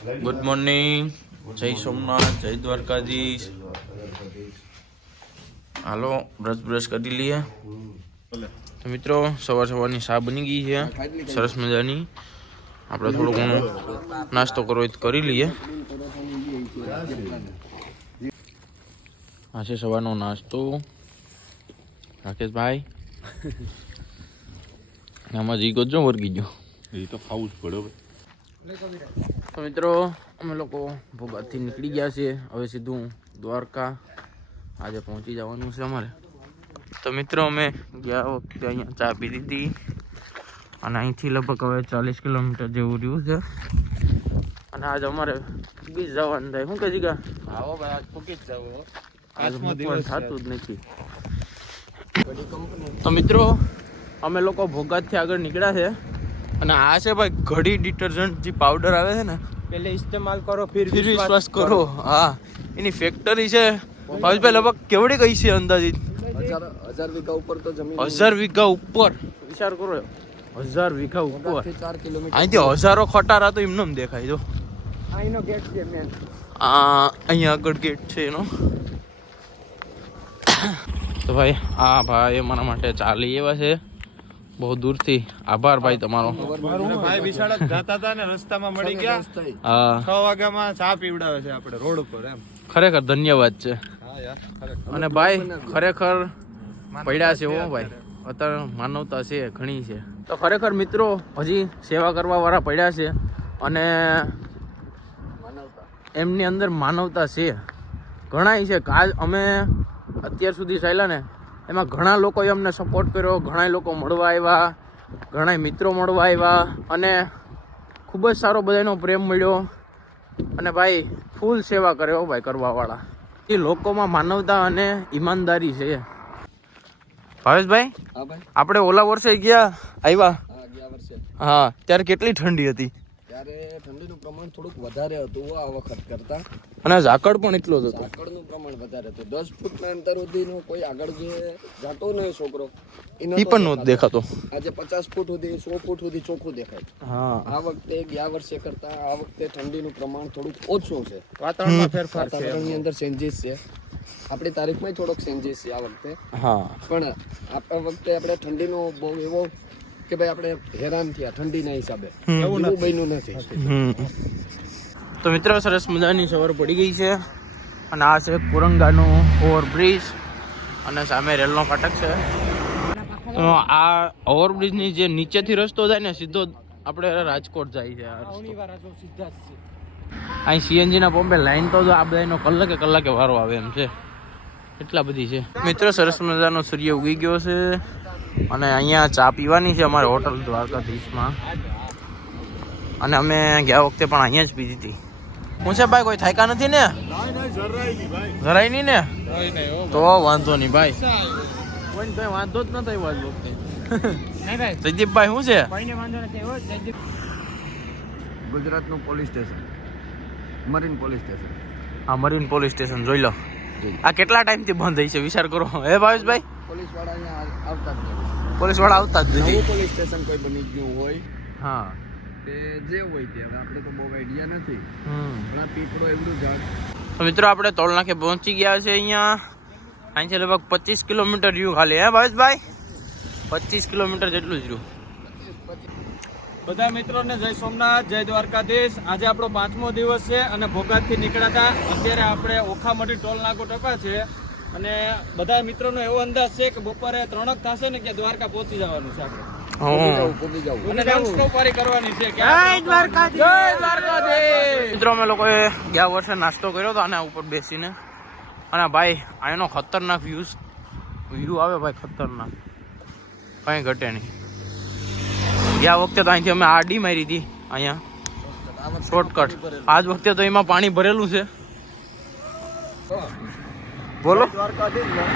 Good morning, જય સોમનાથ, જય દ્વારકાધીશ. હાલો brush કરી લઈએ. તો મિત્રો સવારની ચા બની ગઈ છે સરસ મજાની. આપણે થોડો ઘણો નાસ્તો કરવો હોય તો કરી લઈએ. આ છે સવારનો નાસ્તો. રાકેશભાઈ આમાં જી ગયો વર્ગી ગયો એ તો ખાવું જ પડે. તો મિત્રો અમે લોકો ભોગાથી નીકળી ગયા છીએ. હવે સીધું દ્વારકા આજે પહોંચી જવાનું છે અમારે. તો મિત્રો અમે ગયા વખતે અહીંયા ચા પીધી હતી અને અહીંથી લગભગ હવે 40 કિલોમીટર જેવું રહ્યું છે. અને આજે અમારે પૂગી જ જવાનું થાય. શું કે જીગા? આવો ભાઈ, આજ પૂકી જ જાવ. આજ મૂકવાનું થતું જ નથી. તો મિત્રો અમે લોકો ભોગાતથી આગળ નીકળ્યા છે. અને આ છે ભાઈ ઘડી ડિટર્જન્ટ જે પાવડર આવે છે ને, पहले इस्तेमाल करो फिर વિશ્વાસ કરો. હા, એની ફેક્ટરી છે ભાવેશભાઈ. લગભગ કેવડી ગઈ છે અંદાજિત? 1000 વીઘा ऊपर तो जमीन 1000 વીઘા ઉપર. વિચાર કરો, 1000 વીઘા ઉપર. 4 किलोमीटर અહીંથી હજારો ખટારા તો એમને દેખાય. જો આઈનો ગેટ છે મેન. અહીંયા આગળ ગેટ છે એનો. તો ભાઈ આ ભાઈ અમારા માટે ચાલી એવા છે બહુ દૂરથી. આભાર ભાઈ તમારો. ભાઈ વિશાળક જાતા હતા ને, રસ્તામાં મળી ગયા. હા, 6 વાગ્યામાં ચા પીવડાવે છે આપણે રોડ ઉપર. એમ ખરેખર ધન્યવાદ છે. હા યાર, ખરેખર. અને ભાઈ ખરેખર પડ્યા છે હો ભાઈ. અત્યારે માનવતા છે ઘણી છે. તો ખરેખર મિત્રો હજી સેવા કરવા વાળા પડ્યા છે અને એમની અંદર માનવતા છે ઘણાય છે. કાલ અમે અત્યાર સુધી ચાલ્યા ને એમાં ઘણા લોકોએ અમને સપોર્ટ કર્યો, ઘણા લોકો મળવા આવ્યા, ઘણા મિત્રો મળવા આવ્યા અને ખૂબ જ સારો બધાનો પ્રેમ મળ્યો. અને ભાઈ ફૂલ સેવા કરે હો ભાઈ કરવાવાળા. એ લોકોમાં માનવતા અને ઈમાનદારી છે. ભાવેશભાઈ, હા ભાઈ, આપણે ઓલા વર્ષે આવ્યા હા ગયા વર્ષે હા, ત્યારે કેટલી ઠંડી હતી ત્યારે ઠંડીનું પ્રમાણ થોડુંક વધારે હતું આ વખત કરતા. અને ઝાકળ પણ એટલો જ હતો. ઝાકળનું પ્રમાણ વધારે હતું. 10 ફૂટના અંતર સુધીનો કોઈ આગળ જે જાતો નહીં છોકરો ઈ પણ નહોતો દેખાતો. આજે 50 ફૂટ સુધી 100 ફૂટ સુધી ચોખ્ખું દેખાય. હા, આ વખતે ગયા વર્ષે કરતા આ વખતે ઠંડીનું પ્રમાણ થોડુંક ઓછું છે. વાતાવરણમાં ફેરફાર છે, વાતાવરણની અંદર ચેન્જીસ છે. આપણી તારીખમાં થોડોક ચેન્જીસ છે આ વખતે. હા, પણ આ વખતે આપણે ઠંડીનો બહુ એવો કે ભાઈ આપણે હેરાન થયા ઠંડીના હિસાબે. એવું બન્યું નથી. તો મિત્રો સરસ મજાની સવાર પડી ગઈ છે અને આ છે કુરંગાનો ઓવરબ્રિજ અને સામે રેલનો ફાટક છે. તો આ ઓવરબ્રિજની જે નીચેથી રસ્તો જાય ને સીધો આપણે રાજકોટ જાય છે. આ રસ્તો અહીં સીએનજી ના પંપે લાઈન તો આ બધાનો કલાકે વારો આવે એમ છે, એટલા બધી છે. મિત્રો સરસ મજાનો સૂર્ય ઉગી ગયો છે અને અહીંયા ચા પીવાની છે અમારે હોટલ દ્વારકાધીશમાં. અને અમે ગયા વખતે પણ અહીંયા જ પીધી હતી. હું છે ભાઈ, કોઈ થાયકા નથી ને? જરાય નહીં ને? તો વાંધો નહીં ભાઈ, વાંધો જ ન થાય આજ વખતે. જયદીપભાઈ શું છે? ગુજરાતનું police station, marine police station. હા, મરીન પોલીસ સ્ટેશન જોઈ લો. આ કેટલા ટાઈમથી બંધ થઈ છે વિચાર કરો. હે ભાવેશભાઈ? પોલીસ વાળા અહીંયા આવતા જ નથી. પોલીસ વાળા આવતા જ નથી. નવું પોલીસ સ્ટેશન કોઈ બની ગયું હોય હા, તે જે હોય તે. હવે આપણે તો બહુ આઈડિયા નથી. પણ આ પીપળો એવડું ઝાડ. તો મિત્રો આપણે તોલનાકે પહોંચી ગયા છે. અહીંથી લગભગ 25 કિલોમીટર રહ્યું ખાલી. હે ભાવેશભાઈ? 25 કિલોમીટર જેટલું જ રહ્યું. બધા મિત્રોને જય સોમનાથ, જય દ્વારકાધીશ. આજે આપણો 5મો દિવસ છે અને ભોગાતથી નીકળ્યા હતા. અત્યારે આપણે ઓખામઢી ટોલ નાકો ટપા છે અને બધા મિત્રોનો એવો અંદાજ છે કે બપોરે 3 થશે ને કે દ્વારકા પહોંચી જવાનું છે આપણે. પૂગી જવું. અને નોનસ્ટોપ વારી કરવાની છે. જય દ્વારકાધીશ. મિત્રો અમે લોકોએ ગયા વર્ષે નાસ્તો કર્યો હતો આના ઉપર બેસીને. અને ભાઈ અહીંનો ખતરનાક વ્યૂ આવે ભાઈ, ખતરનાક, કંઈ ઘટે નહીં. ગયા વખતે તો અહીંથી અમે આડી મારી હતી અહીંયા શોર્ટકટ. આજ વખતે તો એમાં પાણી ભરેલું છે. બોલો. દ્વારકાધીશમાં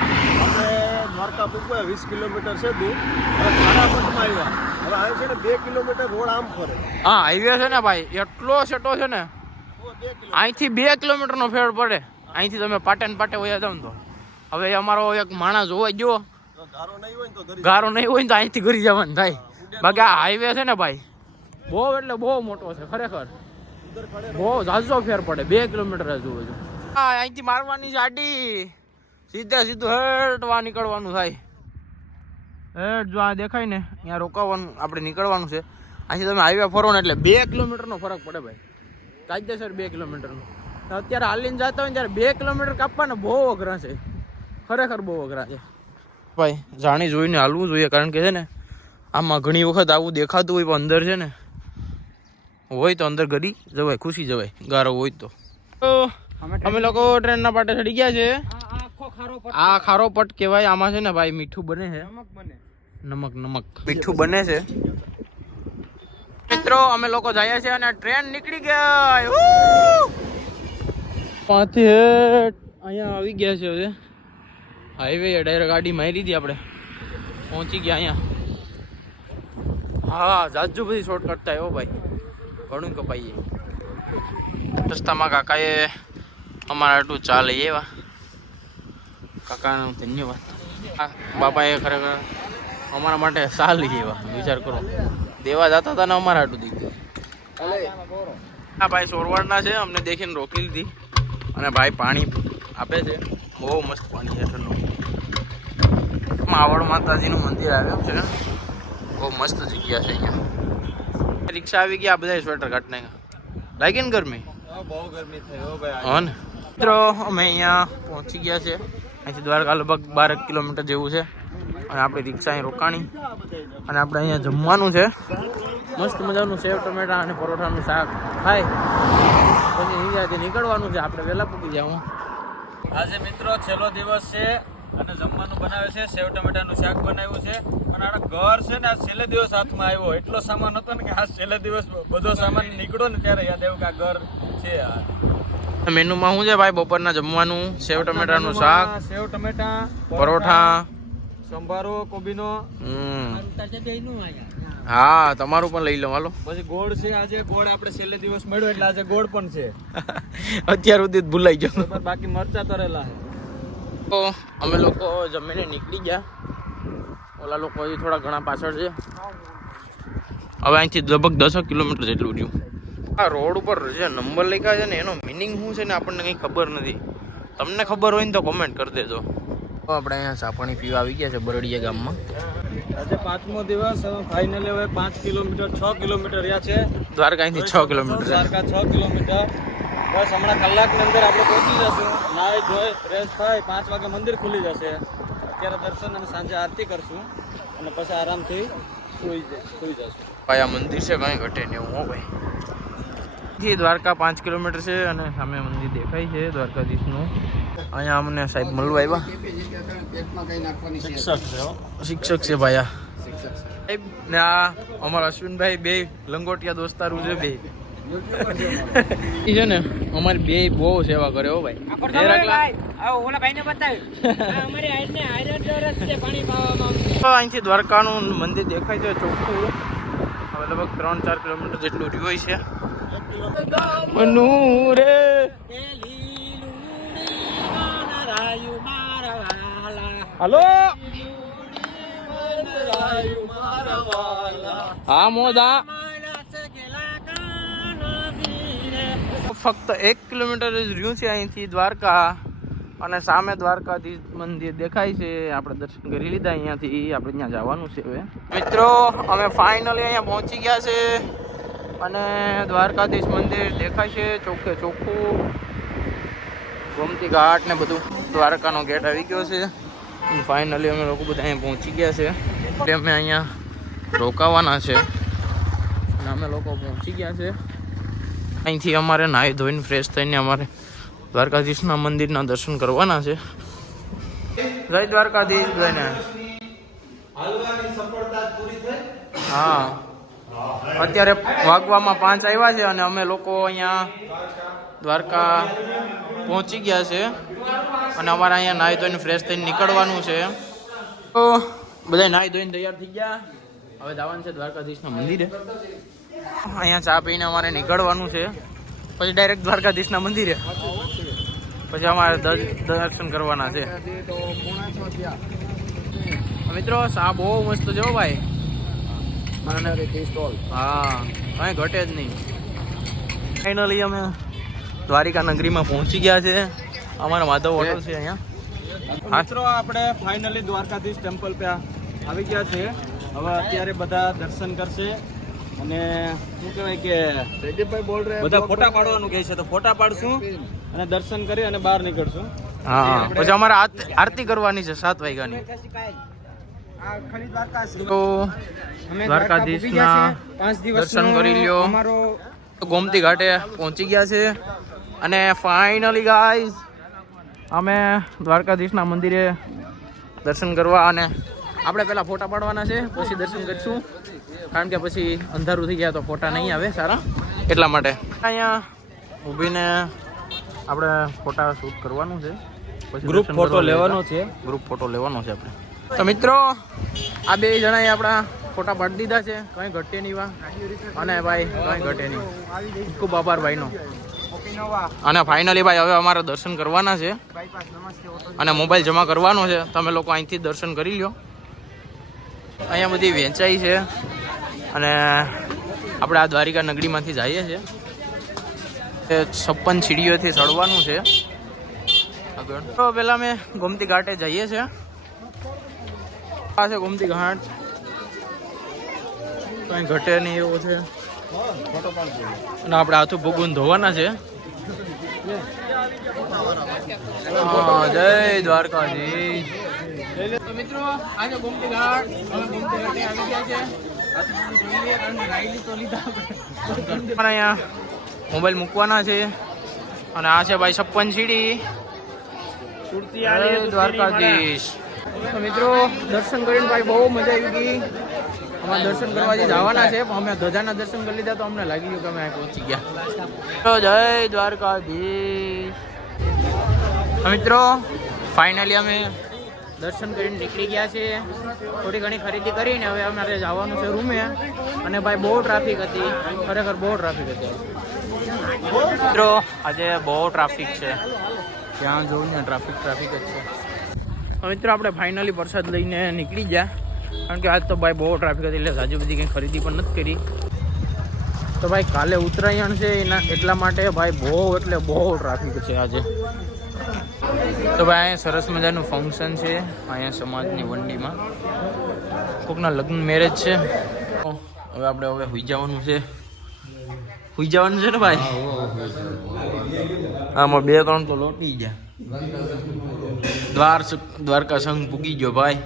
આપણે દ્વારકા પૂગવા 20 કિલોમીટર છે દૂર. ખાડાપટમાં આવ્યા. હવે આવે છે ને 2 કિલોમીટર રોડ આમ ફરે. હા, હાઈવે છે ને ભાઈ, એટલો સેટો છે ને. અહીંથી 2 કિલોમીટરનો ફેર પડે. અહીંથી તમે પાટે ને પાટે વયા જાવ ને તો. હવે અમારો એક માણસ જોવા ગયો, ગારો નહીં હોય ને તો અહીંથી ઘરી જવાનું થાય. બાકી આ હાઈવે છે ને ભાઈ, બહુ એટલે બહુ મોટો છે ખરેખર. ઉધર ખડે બહુ ઝાઝો ફેર પડે 2 કિલોમીટર જ જોવે છે. હા અહીંથી મારવાની છે આડી સીધે સીધું હેઠવા નીકળવાનું થાય. હેઠ જો આ દેખાય ને અહીંયા રોકાવાનું આપણે નીકળવાનું છે. અહીંથી તમે હાઈવે ફરો ને એટલે 2 કિલોમીટરનો ફરક પડે ભાઈ, કાયદેસર 2 કિલોમીટરનો. અત્યારે હાલીને જતા હોય ને ત્યારે 2 કિલોમીટર કાપવા ને બહુ અઘરા છે, ખરેખર બહુ અઘરા છે ભાઈ. જાણી જોઈને હાલવું જોઈએ, કારણ કે છે ને આમાં ઘણી વખત આવું દેખાતું હોય પણ અંદર છે ને હોય તો અંદર ગરી જવાય, ખુશી જવાય ગારો હોય તો. અમે લોકો ટ્રેનના પાટે ચડી ગયા છે. આ ખારો પટ કહેવાય. આમાં છે ને ભાઈ મીઠું બને છે, નમક મીઠું બને છે. મિત્રો અમે લોકો જઈએ છીએ અને ટ્રેન નીકળી ગઈ. પાથી અહીંયા આવી ગયા છે. હવે હાઈવે ડાયરેક્ટ ગાડી મારી હતી, આપણે પહોંચી ગયા અહીંયા. હા જાજુ બધી શોર્ટકટ થાય હો ભાઈ, ઘણું કપાઈએ. રસ્તામાં કાકાએ અમારા આટલું ચા લઈ આવ્યા. કાકાનો ધન્યવાદ. બાપાએ ખરેખર અમારા માટે ચા લઈ આવ્યા. વિચાર કરો, દેવા જતા હતા ને અમારા આટલું દીધું. હા ભાઈ સોરવાડના છે, અમને દેખીને રોકી લીધી અને ભાઈ પાણી આપે છે. બહુ મસ્ત પાણી છે ઠંડુ. માવડ માતાજીનું મંદિર આવ્યું છે, બહુ મસ્ત જગ્યા છે અહીંયા. રિક્ષા આવી ગયા, બધા સ્વેટર કાઢને લાગી ને ગરમી, બહુ ગરમી થઈ હો ભાઈ. હા ને મિત્રો અમે અહીંયા પહોંચી ગયા છે. અહીંથી દ્વારકા લગભગ 12 કિલોમીટર જેવું છે અને આપણી રિક્ષા અહીં રોકાણી અને આપણે અહીંયા જમવાનું છે. મસ્ત મજાનું સેવ ટમેટા અને પરોઠાનું શાક ખાય પછી અહીંયાથી નીકળવાનું છે. આપણે વહેલા પૂકી જાઉં. આજે મિત્રો છેલ્લો દિવસ છે અને જમવાનું બનાવે છે. સેવ ટમેટાનું શાક બનાવ્યું છે. અને આ ઘર છે ને આ છેલ્લે દિવસ હાથમાં આવ્યો, એટલો સામાન હતો ને કે આ છેલ્લે દિવસ બધો સામાન નીકળ્યો ને ત્યારે યાદ આવ્યું કે આ ઘર છે. મેનુમાં શું છે ભાઈ? બપોરના જમવાનું સેવ ટમેટાનું શાક, સેવ ટમેટા, પરોઠા, સંભારો કોબીનો. હા તમારું પણ લઈ લો હાલો. પછી ગોળ છે. આજે ગોળ આપણે છેલ્લે દિવસ મળ્યો એટલે આજે ગોળ પણ છે. અત્યાર સુધી જ ભૂલાઈ ગયો. બાકી મરચા તરેલા છે. તો અમે લોકો જમીને નીકળી ગયા. ઓલા લોકો હજી થોડા ઘણા પાછળ છે. હવે અહીંથી લગભગ 10 કિલોમીટર જેટલું રહ્યું. આ રોડ ઉપર જે નંબર લખ્યા છે ને એનો મિનિંગ શું છે ને આપણને કંઈ ખબર નથી. તમને ખબર હોય ને તો કોમેન્ટ કરી દેજો. તો આપણે અહીંયા ચા પાણી પીવા આવી ગયા છે બરડિયા ગામમાં. આજે 5મો દિવસ. ફાઇનલી હવે 5 કિલોમીટર 6 કિલોમીટર રહ્યા છે. દ્વારકા અહીંથી 6 કિલોમીટર છે. દ્વારકા 6 કિલોમીટર. બસ હમણાં કલાકની અંદર આપણે પહોંચી જશું. નાહી ધોઈ ફ્રેશ થઈ 5 વાગે મંદિર ખુલી જશે. અત્યારે દર્શન અને સાંજે આરતી કરશું અને પછી આરામથી સુઈ જશું. ભાઈ આ મંદિર છે, કંઈ ઘટે નહીં એવું. હો ભાઈ દ્વારકા 5 કિલોમીટર છે અને સામે મંદિર દેખાય છે દ્વારકાધીશનું. અહીંયા અમને સાહેબ મળવા આવ્યા. શિક્ષક છે ભાઈ આ સાહેબ ને આ અમારા અશ્વિનભાઈ, બે લંગોટિયા દોસ્તારું છે. બે છે ને અમારી બે બહુ સેવા કરે હો ભાઈ. અહીંથી દ્વારકાનું મંદિર દેખાય છે ચોખ્ખું. હવે લગભગ 3-4 કિલોમીટર જેટલું રહ્યું છે. હલો હા મોદા. ફક્ત 1 કિલોમીટર જ રહ્યું છે અહીંથી દ્વારકા અને સામે દ્વારકાધીશ મંદિર દેખાય છે. આપણે દર્શન કરી લીધા અહીંયાથી. આપણે ત્યાં જવાનું છે હવે. મિત્રો અમે ફાઇનલી અહીંયા પહોંચી ગયા છે અને દ્વારકાધીશ મંદિર દેખાય છે ચોખ્ખે ચોખ્ખું. ગોમતી ઘાટ ને બધું. દ્વારકાનો ગેટ આવી ગયો છે. ફાઇનલી અમે લોકો બધા અહીંયા પહોંચી ગયા છે. અમે અહીંયા રોકાવાના છે અને અમે લોકો પહોંચી ગયા છે. અહીંથી અમારે નાહી ધોઈને ફ્રેશ થઈને અમારે દ્વારકાધીશના મંદિરના દર્શન કરવાના છે. જય દ્વારકાધીશ ભાઈને. હા અત્યારે વાગવામાં 5 આવ્યા છે અને અમે લોકો અહીંયા દ્વારકા પહોંચી ગયા છે અને અમારે અહીંયા નાહી ધોઈને ફ્રેશ થઈને નીકળવાનું છે. તો બધા નાહી ધોઈને તૈયાર થઈ ગયા. હવે જવાનું છે દ્વારકાધીશના મંદિરે. અહીંયા ચા પીને અમારે નીકળવાનું છે. પછી ડાયરેક્ટ દ્વારકાધીશના મંદિરે. પછી અમારે દર્શન કરવાના છે. મિત્રો ચા બહુ મસ્ત છે ભાઈ. હા કઈ ઘટે જ નહીં. ફાઇનલી અમે દ્વારિકા નગરીમાં પહોંચી ગયા છે. અમારા માધવ હોટલ છે અહીંયા. મિત્રો આપણે ફાઇનલી દ્વારકાધીશ ટેમ્પલ પે આવી ગયા છે. હવે અત્યારે બધા દર્શન કરશે અને શું કહેવાય કે જયદીપભાઈ બોલ રહ્યા બધા ફોટા પાડવાનું કહે છે, તો ફોટા પાડશું અને દર્શન કરી અને બહાર નીકળશું. હા, પછી અમારે આરતી કરવાની છે 7 વાગ્યાની. તો દ્વારકાધીશના 5 દિવસ દર્શન કરી લ્યો. અમારો ગોમતી ઘાટે પહોંચી ગયા છે અને ફાઇનલી ગાઈઝ અમે દ્વારકાધીશના મંદિરે દર્શન કરવા અને આપણે પહેલા ફોટા પાડવાના છે, પછી દર્શન કરીશું, કારણ કે પછી અંધારું થઈ ગયા તો ફોટા નહીં આવે સારા, એટલા માટે અહીંયા ઊભીને આપણે ફોટા શૂટ કરવાનું છે. પછી ગ્રુપ દર્શન ફોટો કરવા લેવાનો જઈશું. છે. ગ્રુપ ફોટો લેવાનો છે આપણે. તો મિત્રો આ બે જણાએ આપણા ફોટા પાડી દીધા છે, કંઈ ઘટે નહીં વા. અને ભાઈ કંઈ ઘટે નહીં, ખૂબ આભાર ભાઈનો. અને ફાઇનલી ભાઈ હવે અમારે દર્શન કરવાના છે અને મોબાઈલ જમા કરવાનો છે. તમે લોકો અહીંથી દર્શન કરી લ્યો. અહીંયા બધી વેચાઈ છે અને આપણે આ દ્વારિકા નગરીમાંથી જઈએ છીએ. 56 સીડીઓથી ચડવાનું છે આગળ. તો પહેલાં અમે ગોમતી ઘાટે જઈએ છીએ. આ છે ગોમતી ઘાટ, કંઈ ઘટે નહીં એવો છે. અને આપણે હાથું ભૂગુન ધોવાના છે. જય દ્વારકાધીશ. તો મિત્રો આજે ગોમતી ઘાટ, અમે ગોમતી ઘાટે આવી ગયા છે. પણ અહીંયા મોબાઈલ મૂકવાના છે અને આ છે ભાઈ 56 સીડી. જય દ્વારકાધીશ. તો મિત્રો દર્શન કરીને ભાઈ બહુ મજા આવી ગઈ. અમારે દર્શન કરવા જે જવાના છે, પણ અમે ધજાના દર્શન કરી લીધા તો અમને લાગી ગયું કે અમે અહીં પહોંચી ગયા. તો જય દ્વારકાધીશ. મિત્રો ફાઇનલી અમે દર્શન કરીને નીકળી ગયા છે. થોડી ઘણી ખરીદી કરીને હવે અમારે જવાનું છે રૂમે. અને ભાઈ બહુ ટ્રાફિક હતી, ખરેખર બહુ ટ્રાફિક હતી મિત્રો. આજે બહુ ટ્રાફિક છે, ત્યાં જોઉં ને ટ્રાફિક જ છે. મિત્રો આપણે ફાઇનલી પ્રસાદ લઈને નીકળી ગયા, કારણ કે આજ તો ભાઈ બહુ ટ્રાફિક હતી, એટલે હજુ બધી કંઈ ખરીદી પણ નથી કરી. તો ભાઈ કાલે ઉત્તરાયણ છે એના એટલા માટે ભાઈ બહુ એટલે બહુ ટ્રાફિક છે આજે. તો ભાઈ અહીંયા સરસ મજાનું ફંક્શન છે, અહીંયા સમાજની વંડીમાં કોકના લગ્ન મેરેજ છે. હવે આપણે હુઈ જવાનું છે. હુઈ જવાનું છે ને ભાઈ? આમાં 2-3 તો લોટી ગયા. દ્વારકા સંઘ પૂગી ગયો ભાઈ.